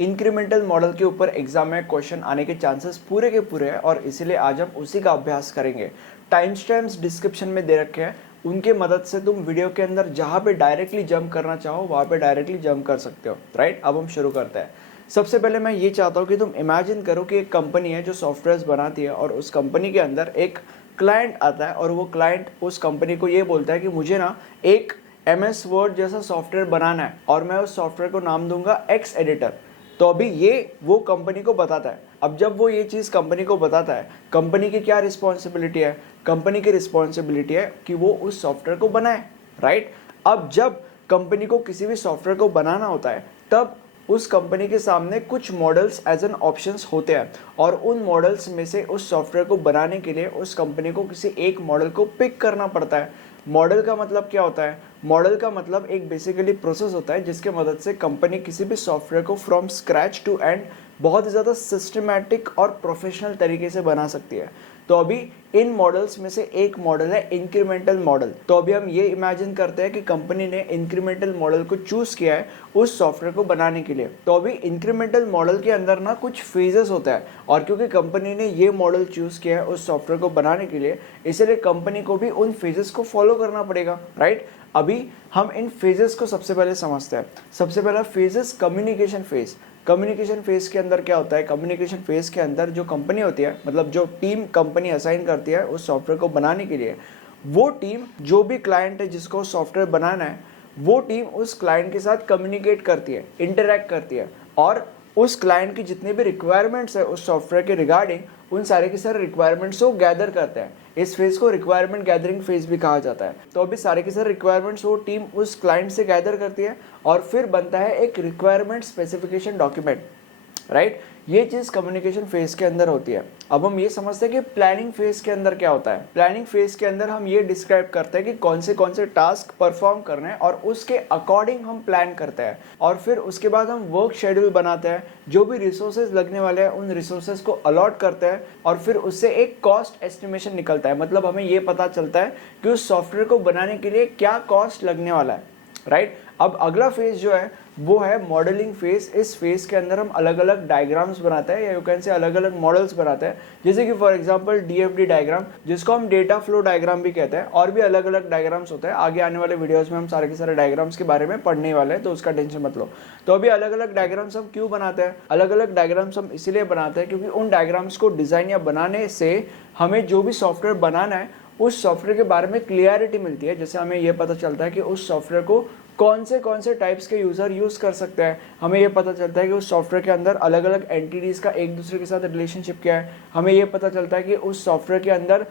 Incremental model के ऊपर exam में क्वेश्चन आने के चांसेस पूरे के पूरे हैं और इसीलिए आज हम उसी का अभ्यास करेंगे। टाइम स्टैम्प्स डिस्क्रिप्शन में दे रखे हैं, उनके मदद से तुम वीडियो के अंदर जहाँ पे डायरेक्टली जंप करना चाहो वहाँ पे डायरेक्टली जंप कर सकते हो। राइट, अब हम शुरू करते हैं। सबसे पहले मैं ये चाहता हूँ कि तुम इमेजिन करो कि एक कंपनी है जो सॉफ्टवेयर बनाती है और उस कंपनी के अंदर एक क्लाइंट आता है और वो क्लाइंट उस कंपनी को ये बोलता है कि मुझे ना एक MS वर्ड जैसा सॉफ्टवेयर बनाना है और मैं उस सॉफ्टवेयर को नाम दूंगा एक्स एडिटर। तो अभी ये वो कंपनी को बताता है। अब जब वो ये चीज़ कंपनी को बताता है, कंपनी की क्या रिस्पॉन्सिबिलिटी है? कंपनी की रिस्पॉन्सिबिलिटी है कि वो उस सॉफ्टवेयर को बनाए। राइट, अब जब कंपनी को किसी भी सॉफ्टवेयर को बनाना होता है तब उस कंपनी के सामने कुछ मॉडल्स एज एन ऑप्शंस होते हैं और उन मॉडल्स में से उस सॉफ्टवेयर को बनाने के लिए उस कंपनी को किसी एक मॉडल को पिक करना पड़ता है। मॉडल का मतलब क्या होता है? मॉडल का मतलब एक बेसिकली प्रोसेस होता है जिसके मदद से कंपनी किसी भी सॉफ्टवेयर को फ्रॉम स्क्रैच टू एंड बहुत ही ज़्यादा सिस्टमैटिक और प्रोफेशनल तरीके से बना सकती है। तो अभी इन मॉडल्स में से एक मॉडल है इंक्रीमेंटल मॉडल। तो अभी हम ये इमेजिन करते हैं कि कंपनी ने इंक्रीमेंटल मॉडल को चूज़ किया है उस सॉफ्टवेयर को बनाने के लिए। तो अभी इंक्रीमेंटल मॉडल के अंदर ना कुछ फेजेस होता है और क्योंकि कंपनी ने ये मॉडल चूज़ किया है उस सॉफ्टवेयर को बनाने के लिए, इसलिए कंपनी को भी उन फेजेस को फॉलो करना पड़ेगा। राइट, अभी हम इन फेजेस को सबसे पहले समझते हैं। सबसे पहला phases communication phase. Communication phase के अंदर क्या होता है? कम्युनिकेशन फेज के अंदर जो कंपनी होती है, मतलब जो टीम कंपनी असाइन करती है उस सॉफ्टवेयर को बनाने के लिए, वो टीम जो भी क्लाइंट है जिसको सॉफ्टवेयर बनाना है, वो टीम उस क्लाइंट के साथ कम्युनिकेट करती है, इंटरेक्ट करती है और उस क्लाइंट की जितने भी रिक्वायरमेंट्स है उस सॉफ्टवेयर के रिगार्डिंग उन सारे के सारे रिक्वायरमेंट्स को गैदर करते हैं। इस फेज को रिक्वायरमेंट गैदरिंग फेज भी कहा जाता है। तो अभी सारे के सारे रिक्वायरमेंट्स वो टीम उस क्लाइंट से गैदर करती है और फिर बनता है एक रिक्वायरमेंट स्पेसिफिकेशन डॉक्यूमेंट। राइट, ये चीज़ कम्युनिकेशन फेज के अंदर होती है। अब हम ये समझते हैं कि प्लानिंग फेज के अंदर क्या होता है। प्लानिंग फेज के अंदर हम ये डिस्क्राइब करते हैं कि कौन से टास्क परफॉर्म करने हैं और उसके अकॉर्डिंग हम प्लान करते हैं और फिर उसके बाद हम वर्क शेड्यूल बनाते हैं, जो भी रिसोर्सेज लगने वाले हैं उन रिसोर्सेज को अलॉट करते हैं और फिर उससे एक कॉस्ट एस्टिमेशन निकलता है। मतलब हमें ये पता चलता है कि उस सॉफ्टवेयर को बनाने के लिए क्या कॉस्ट लगने वाला है। राइट, अब अगला फेज जो है वो है मॉडलिंग फेज। इस फेज के अंदर हम अलग अलग डायग्राम्स बनाते हैं या यू कैन से अलग अलग मॉडल्स बनाते हैं, जैसे कि फॉर एग्जांपल DFD डायग्राम, जिसको हम डेटा फ्लो डायग्राम भी कहते हैं, और भी अलग अलग डायग्राम्स होते हैं। आगे आने वाले वीडियोस में हम सारे के सारे डायग्राम्स के बारे में पढ़ने वाले हैं, तो उसका टेंशन मत लो। तो अभी अलग अलग डायग्राम्स हम क्यों बनाते हैं? अलग अलग डायग्राम्स हम इसीलिए बनाते हैं क्योंकि उन डायग्राम्स को डिजाइन या बनाने से हमें जो भी सॉफ्टवेयर बनाना है उस सॉफ्टवेयर के बारे में क्लियरिटी मिलती है। जैसे हमें यह पता चलता है कि उस सॉफ्टवेयर को कौन से टाइप्स के यूज़र यूज़ कर सकते हैं। हमें ये पता चलता है कि उस सॉफ्टवेयर के अंदर अलग अलग एंटिटीज़ का एक दूसरे के साथ रिलेशनशिप क्या है। हमें ये पता चलता है कि उस सॉफ्टवेयर के अंदर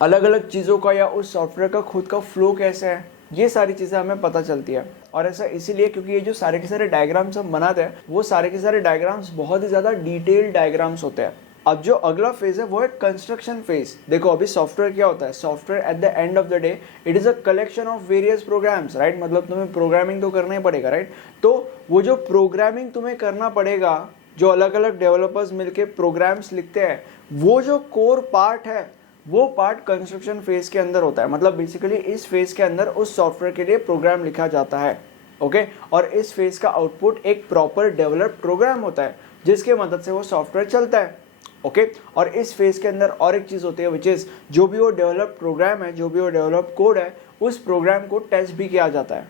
अलग अलग चीज़ों का या उस सॉफ्टवेयर का खुद का फ्लो कैसे है, ये सारी चीज़ें हमें पता चलती है। और ऐसा इसीलिए क्योंकि ये जो सारे के सारे डायग्राम्स हम बनाते हैं वो सारे के सारे डायग्राम्स बहुत ही ज़्यादा डिटेल्ड डायग्राम्स होते हैं। अब जो अगला फेज है वो है कंस्ट्रक्शन फेज। देखो अभी सॉफ्टवेयर क्या होता है? Software at the end of the day it is a collection of various programs. Right, मतलब तुम्हें प्रोग्रामिंग तो करना ही पड़ेगा। राइट, तो वो जो प्रोग्रामिंग तुम्हें करना पड़ेगा, जो अलग अलग डेवलपर्स मिलके प्रोग्राम्स लिखते हैं, वो जो कोर पार्ट है वो पार्ट कंस्ट्रक्शन फेज के अंदर होता है। मतलब बेसिकली इस फेज के अंदर उस सॉफ्टवेयर के लिए प्रोग्राम लिखा जाता है। ओके, और इस फेज का आउटपुट एक प्रॉपर डेवलप्ड प्रोग्राम होता है जिसके मदद से वो सॉफ्टवेयर चलता है। ओके, और इस फेज के अंदर और एक चीज होती है विच इज जो भी वो डेवलप प्रोग्राम है, जो भी वो डेवलप कोड है, उस प्रोग्राम को टेस्ट भी किया जाता है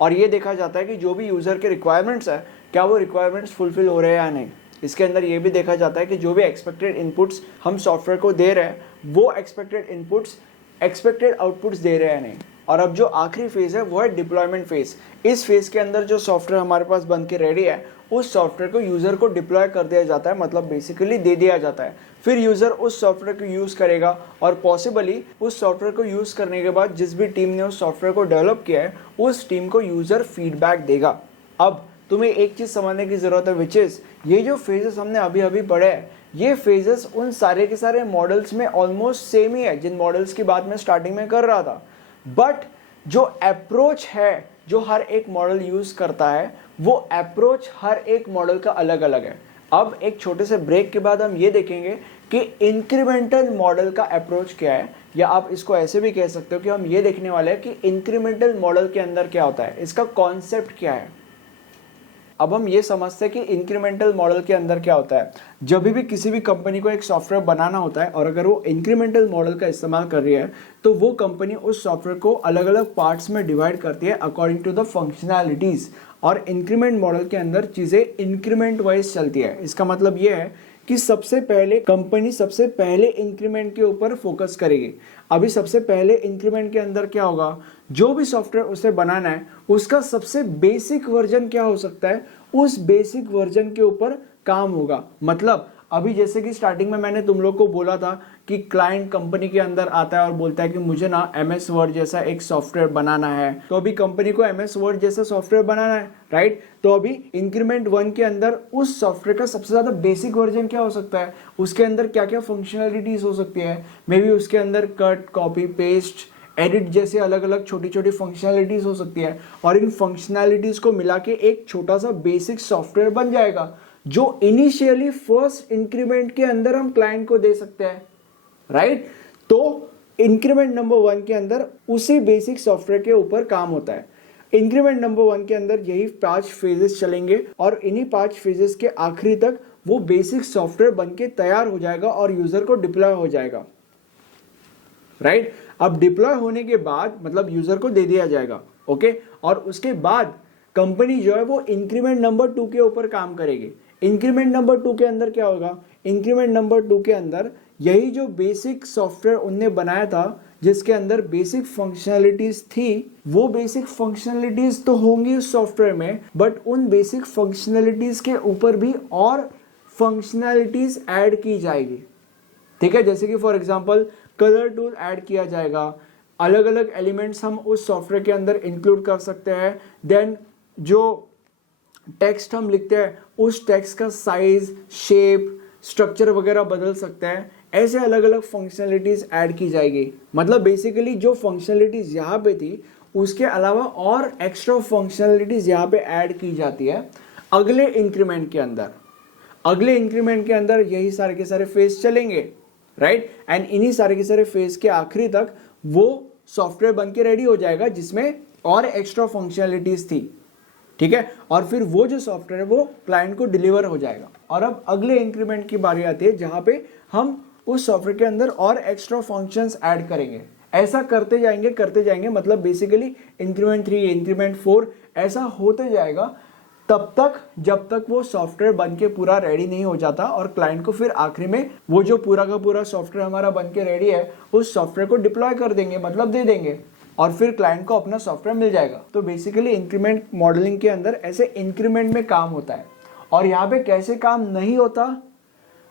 और ये देखा जाता है कि जो भी यूजर के रिक्वायरमेंट्स है क्या वो रिक्वायरमेंट्स फुलफिल हो रहे हैं या नहीं। इसके अंदर ये भी देखा जाता है कि जो भी एक्सपेक्टेड इनपुट्स हम सॉफ्टवेयर को दे रहे हैं वो एक्सपेक्टेड इनपुट्स एक्सपेक्टेड आउटपुट्स दे रहे हैं नहीं। और अब जो आखिरी फेज है वो है डिप्लॉयमेंट फेज। इस फेज के अंदर जो सॉफ्टवेयर हमारे पास बन के रेडी है उस सॉफ्टवेयर को यूजर को डिप्लॉय कर दिया जाता है, मतलब बेसिकली दे दिया जाता है। फिर यूजर उस सॉफ्टवेयर को यूज करेगा और पॉसिबली उस सॉफ्टवेयर को यूज करने के बाद जिस भी टीम ने उस सॉफ्टवेयर को डेवलप किया है उस टीम को यूजर फीडबैक देगा। अब तुम्हें एक चीज समझने की जरूरत है विच इज ये जो फेजेस हमने अभी अभी पढ़े हैं ये फेजेस उन सारे के सारे मॉडल्स में ऑलमोस्ट सेम ही है जिन मॉडल्स की बात मैं स्टार्टिंग में कर रहा था। बट जो अप्रोच है जो हर एक मॉडल यूज करता है वो अप्रोच हर एक मॉडल का अलग अलग है। अब एक छोटे से ब्रेक के बाद हम ये देखेंगे कि इंक्रीमेंटल मॉडल का अप्रोच क्या है, या आप इसको ऐसे भी कह सकते हो कि हम ये देखने वाले हैं कि इंक्रीमेंटल मॉडल के अंदर क्या होता है, इसका कॉन्सेप्ट क्या है। अब हम ये समझते हैं कि इंक्रीमेंटल मॉडल के अंदर क्या होता है। जब भी किसी भी कंपनी को एक सॉफ्टवेयर बनाना होता है और अगर वो इंक्रीमेंटल मॉडल का इस्तेमाल कर रही है तो वो कंपनी उस सॉफ्टवेयर को अलग अलग पार्ट्स में डिवाइड करती है अकॉर्डिंग टू द फंक्शनैलिटीज। और इंक्रीमेंट मॉडल के अंदर चीजें इंक्रीमेंट वाइज चलती है। इसका मतलब ये है कि सबसे पहले कंपनी सबसे पहले इंक्रीमेंट के ऊपर फोकस करेगी। अभी सबसे पहले इंक्रीमेंट के अंदर क्या होगा, जो भी सॉफ्टवेयर उसे बनाना है उसका सबसे बेसिक वर्जन क्या हो सकता है, उस बेसिक वर्जन के ऊपर काम होगा। मतलब अभी जैसे कि स्टार्टिंग में मैंने तुम लोग को बोला था कि क्लाइंट कंपनी के अंदर आता है और बोलता है कि मुझे ना MS वर्ड जैसा एक सॉफ्टवेयर बनाना है, तो अभी कंपनी को MS वर्ड जैसा सॉफ्टवेयर बनाना है, राइट। तो अभी इंक्रीमेंट 1 के अंदर उस सॉफ्टवेयर का सबसे ज्यादा बेसिक वर्जन क्या हो सकता है, उसके अंदर क्या क्या फंक्शनैलिटीज हो सकती है, मे बी उसके अंदर कट, कॉपी, पेस्ट, एडिट जैसे अलग अलग छोटी छोटी फंक्शनैलिटीज हो सकती है। और इन फंक्शनैलिटीज को मिला के एक छोटा सा बेसिक सॉफ्टवेयर बन जाएगा जो इनिशियली फर्स्ट इंक्रीमेंट के अंदर हम क्लाइंट को दे सकते हैं, राइट। तो इंक्रीमेंट नंबर 1 के अंदर उसी बेसिक सॉफ्टवेयर के ऊपर काम होता है। इंक्रीमेंट नंबर 1 के अंदर यही 5 फेजेस चलेंगे और इन्हीं 5 फेजेस के आखिरी तक वो बेसिक सॉफ्टवेयर बनके तैयार हो जाएगा और यूजर को डिप्लॉय हो जाएगा, राइट। अब डिप्लॉय होने के बाद मतलब यूजर को दे दिया जाएगा, ओके। और उसके बाद कंपनी जो है वो इंक्रीमेंट नंबर 2 के ऊपर काम करेगी। इंक्रीमेंट नंबर 2 के अंदर क्या होगा, इंक्रीमेंट नंबर 2 के अंदर यही जो बेसिक सॉफ्टवेयर उनने बनाया था जिसके अंदर बेसिक फंक्शनैलिटीज थी, वो बेसिक फंक्शनैलिटीज तो होंगी उस सॉफ्टवेयर में, बट उन बेसिक फंक्शनैलिटीज के ऊपर भी और फंक्शनैलिटीज ऐड की जाएगी, ठीक है। जैसे कि for example colour tool add किया जाएगा, अलग अलग एलिमेंट्स हम उस सॉफ्टवेयर के अंदर इंक्लूड कर सकते हैं। देन जो टेक्स्ट हम लिखते हैं उस टेक्स्ट का साइज, शेप, स्ट्रक्चर वगैरह बदल सकते हैं। ऐसे अलग अलग फंक्शनैलिटीज ऐड की जाएगी। मतलब बेसिकली जो फंक्शनैलिटीज यहाँ पे थी उसके अलावा और एक्स्ट्रा फंक्शनैलिटीज यहाँ पे ऐड की जाती है अगले इंक्रीमेंट के अंदर। अगले इंक्रीमेंट के अंदर यही सारे के सारे फेज चलेंगे, राइट। एंड इन्हीं सारे के सारे फेज के आखिरी तक वो सॉफ्टवेयर बन के रेडी हो जाएगा जिसमें और एक्स्ट्रा फंक्शनैलिटीज थी, ठीक है। और फिर वो जो सॉफ्टवेयर है वो क्लाइंट को डिलीवर हो जाएगा। और अब अगले इंक्रीमेंट की बारी आती है जहां पे हम उस सॉफ्टवेयर के अंदर और एक्स्ट्रा फंक्शंस ऐड करेंगे। ऐसा करते जाएंगे मतलब बेसिकली इंक्रीमेंट 3, इंक्रीमेंट 4 ऐसा होते जाएगा तब तक जब तक वो सॉफ्टवेयर बन के पूरा रेडी नहीं हो जाता और क्लाइंट को फिर आखिरी में वो जो पूरा का पूरा सॉफ्टवेयर हमारा बन के रेडी है उस सॉफ्टवेयर को डिप्लॉय कर देंगे, मतलब दे देंगे और फिर क्लाइंट को अपना सॉफ्टवेयर मिल जाएगा। तो बेसिकली इंक्रीमेंट मॉडलिंग के अंदर ऐसे इंक्रीमेंट में काम होता है। और यहाँ पे कैसे काम नहीं होता,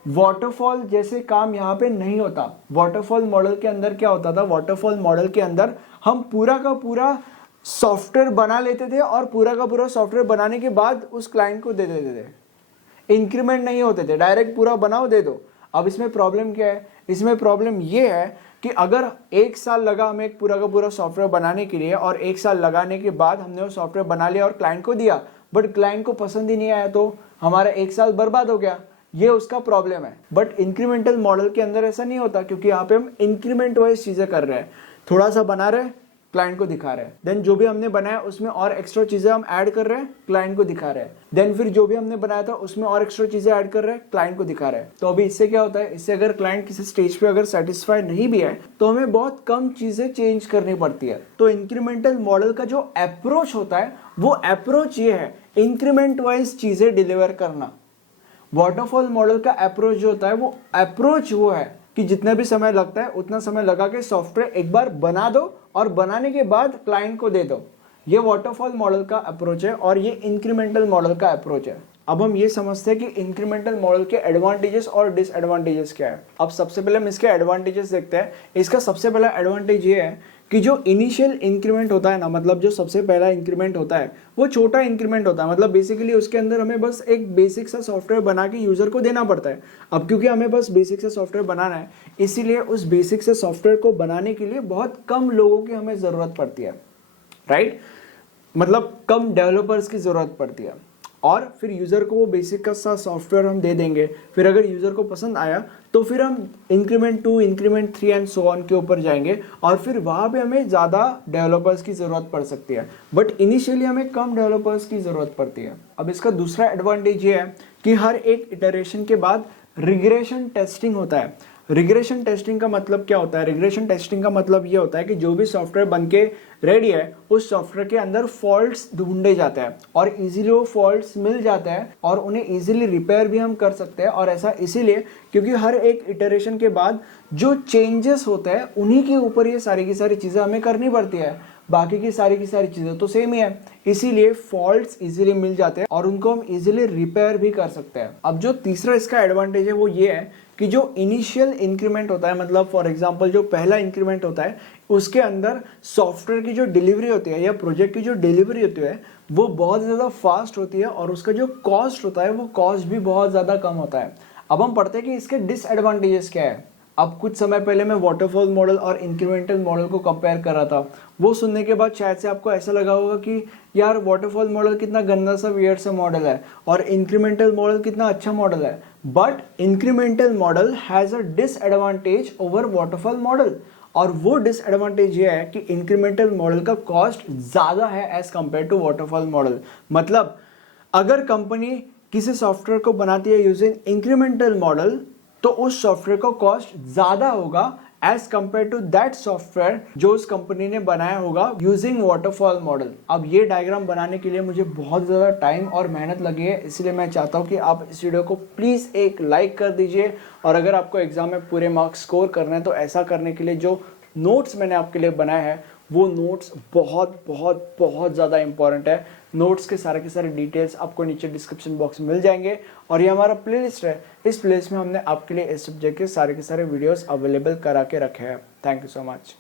वाटरफॉल जैसे काम यहाँ पे नहीं होता। वाटरफॉल मॉडल के अंदर क्या होता था, वाटरफॉल मॉडल के अंदर हम पूरा का पूरा सॉफ्टवेयर बना लेते थे और पूरा का पूरा सॉफ्टवेयर बनाने के बाद उस क्लाइंट को दे देते थे। इंक्रीमेंट नहीं होते थे, डायरेक्ट पूरा बनाओ दे दो। अब इसमें प्रॉब्लम क्या है, इसमें प्रॉब्लम ये है कि अगर 1 साल लगा हमें एक पूरा का पूरा सॉफ्टवेयर बनाने के लिए और 1 साल लगाने के बाद हमने वो सॉफ्टवेयर बना लिया और क्लाइंट को दिया, बट क्लाइंट को पसंद ही नहीं आया तो हमारा 1 साल बर्बाद हो गया। ये उसका प्रॉब्लम है। बट इंक्रीमेंटल मॉडल के अंदर ऐसा नहीं होता क्योंकि यहाँ पे हम इंक्रीमेंट वाइज चीजें कर रहे हैं। थोड़ा सा बना रहे हैं, क्लाइंट को दिखा रहे हैं, देन जो भी हमने बनाया उसमें और एक्स्ट्रा चीजें हम ऐड कर रहे हैं, क्लाइंट को दिखा रहे हैं, देन फिर जो भी हमने बनाया था उसमें और एक्स्ट्रा चीजें ऐड कर रहे हैं, क्लाइंट को दिखा रहे हैं। तो अभी इससे क्या होता है, इससे अगर क्लाइंट किसी स्टेज पे अगर सेटिस्फाई नहीं भी है तो हमें बहुत कम चीजें चेंज करनी पड़ती है। तो इंक्रीमेंटल मॉडल का जो अप्रोच होता है वो अप्रोच ये है, इंक्रीमेंट वाइज चीजें डिलीवर करना। वाटरफॉल मॉडल का अप्रोच जो होता है वो अप्रोच वो है कि जितना भी समय लगता है उतना समय लगा के सॉफ्टवेयर एक बार बना दो और बनाने के बाद क्लाइंट को दे दो। ये वाटरफॉल मॉडल का अप्रोच है और ये इंक्रीमेंटल मॉडल का अप्रोच है। अब हम ये समझते हैं कि इंक्रीमेंटल मॉडल के एडवांटेजेस और डिसएडवांटेजेस क्या है। अब सबसे पहले हम इसके एडवांटेजेस देखते हैं। इसका सबसे पहला एडवांटेज ये है कि जो इनिशियल इंक्रीमेंट होता है ना, मतलब जो सबसे पहला इंक्रीमेंट होता है वो छोटा इंक्रीमेंट होता है। मतलब बेसिकली उसके अंदर हमें बस एक बेसिक सा सॉफ्टवेयर बना के यूजर को देना पड़ता है। अब क्योंकि हमें बस बेसिक सा सॉफ्टवेयर बनाना है इसीलिए उस बेसिक से सॉफ्टवेयर को बनाने के लिए बहुत कम लोगों की हमें जरूरत पड़ती है, राइट। मतलब कम डेवलपर्स की जरूरत पड़ती है। और फिर यूज़र को वो बेसिक का सा सॉफ्टवेयर हम दे देंगे। फिर अगर यूज़र को पसंद आया तो फिर हम increment 2, increment 3 and so on के ऊपर जाएंगे और फिर वहाँ पे हमें ज़्यादा डेवलपर्स की ज़रूरत पड़ सकती है, बट इनिशियली हमें कम डेवलपर्स की ज़रूरत पड़ती है। अब इसका दूसरा एडवांटेज ये है कि हर एक इटरेशन के बाद रिग्रेशन टेस्टिंग होता है। रिग्रेशन टेस्टिंग का मतलब क्या होता है? रिग्रेशन टेस्टिंग का मतलब ये होता है कि जो भी सॉफ्टवेयर बन के रेडी है उस सॉफ्टवेयर के अंदर फॉल्ट्स ढूंढे जाते हैं और इजीली वो फॉल्ट्स मिल जाते हैं और उन्हें इजीली रिपेयर भी हम कर सकते हैं। और ऐसा इसीलिए क्योंकि हर एक इटरेशन के बाद जो चेंजेस होते हैं उन्हीं के ऊपर ये सारी की सारी चीज़ें हमें करनी पड़ती है, बाकी की सारी चीज़ें तो सेम ही है। इसीलिए फॉल्ट्स इजीली मिल जाते हैं और उनको हम इजीली रिपेयर भी कर सकते हैं। अब जो तीसरा इसका एडवांटेज है वो ये है कि जो इनिशियल इंक्रीमेंट होता है, मतलब फॉर एग्जांपल जो पहला इंक्रीमेंट होता है उसके अंदर सॉफ्टवेयर की जो डिलीवरी होती है या प्रोजेक्ट की जो डिलीवरी होती है वो बहुत ज़्यादा फास्ट होती है और उसका जो कॉस्ट होता है वो कॉस्ट भी बहुत ज़्यादा कम होता है। अब हम पढ़ते हैं कि इसके डिसएडवांटेजेस क्या है। अब कुछ समय पहले मैं वाटरफॉल मॉडल और इंक्रीमेंटल मॉडल को कंपेयर कर रहा था। वो सुनने के बाद शायद से आपको ऐसा लगा होगा कि यार वाटरफॉल मॉडल कितना गंदा सा वियर्ड सा मॉडल है और इंक्रीमेंटल मॉडल कितना अच्छा मॉडल है। But incremental model has a disadvantage over waterfall model, और वो डिसएडवांटेज ये है कि इंक्रीमेंटल मॉडल का कॉस्ट ज़्यादा है as compared to waterfall model. मतलब अगर कंपनी किसी सॉफ्टवेयर को बनाती है यूजिंग इंक्रीमेंटल मॉडल तो उस सॉफ्टवेयर का कॉस्ट ज़्यादा होगा as compare to that software जो उस कंपनी ने बनाया होगा यूजिंग वाटरफॉल मॉडल। अब ये डायग्राम बनाने के लिए मुझे बहुत ज़्यादा टाइम और मेहनत लगी है, इसलिए मैं चाहता हूँ कि आप इस वीडियो को प्लीज़ एक लाइक कर दीजिए। और अगर आपको एग्जाम में पूरे मार्क्स स्कोर करना है तो ऐसा करने के लिए जो नोट्स मैंने आपके लिए बनाए हैं वो नोट्स बहुत बहुत बहुत ज़्यादा इंपॉर्टेंट है। नोट्स के सारे डिटेल्स आपको नीचे डिस्क्रिप्शन बॉक्स में मिल जाएंगे और ये हमारा प्लेलिस्ट है। इस प्लेलिस्ट में हमने आपके लिए इस सब्जेक्ट के सारे वीडियोस अवेलेबल करा के रखे हैं। Thank you so much.